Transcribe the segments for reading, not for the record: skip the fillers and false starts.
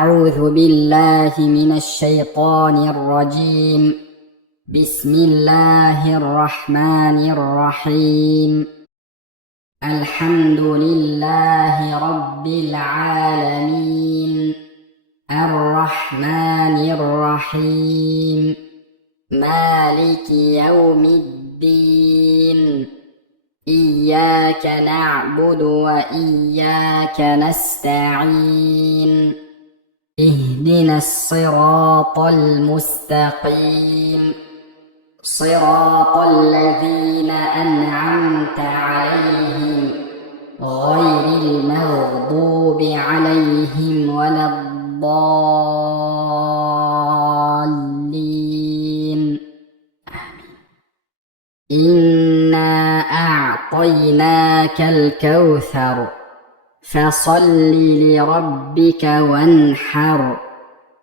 أعوذ بالله من الشيطان الرجيم. بسم الله الرحمن الرحيم. الحمد لله رب العالمين، الرحمن الرحيم، مالك يوم الدين. إياك نعبد وإياك نستعين. اهدنا الصراط المستقيم، صراط الذين أنعمت عليهم غير المغضوب عليهم ولا الضالين. إنا أعطيناك الكوثر فصل لربك وانحر،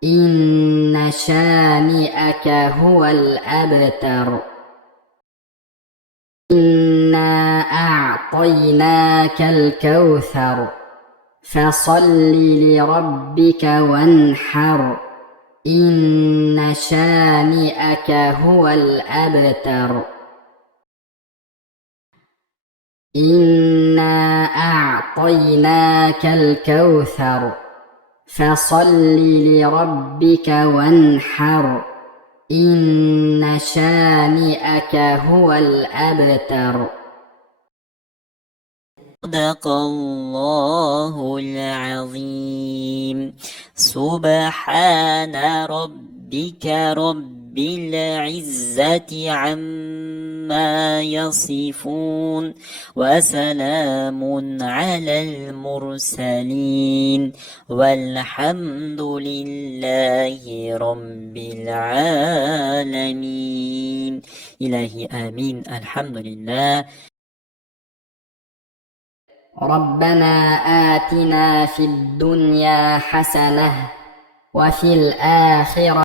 إن شانئك هو الأبتر. إنا أعطيناك الكوثر فصل لربك وانحر، إن شانئك هو الأبتر. إنا أعطيناك الكوثر فصل لربك وانحر، إن شانئك هو الأبتر. صدق الله العظيم. سبحان ربك رب العزة عما يصفون، وسلام على المرسلين، والحمد لله رب العالمين. إلهي آمين. الحمد لله. ربنا آتنا في الدنيا حسنة وفي الآخرة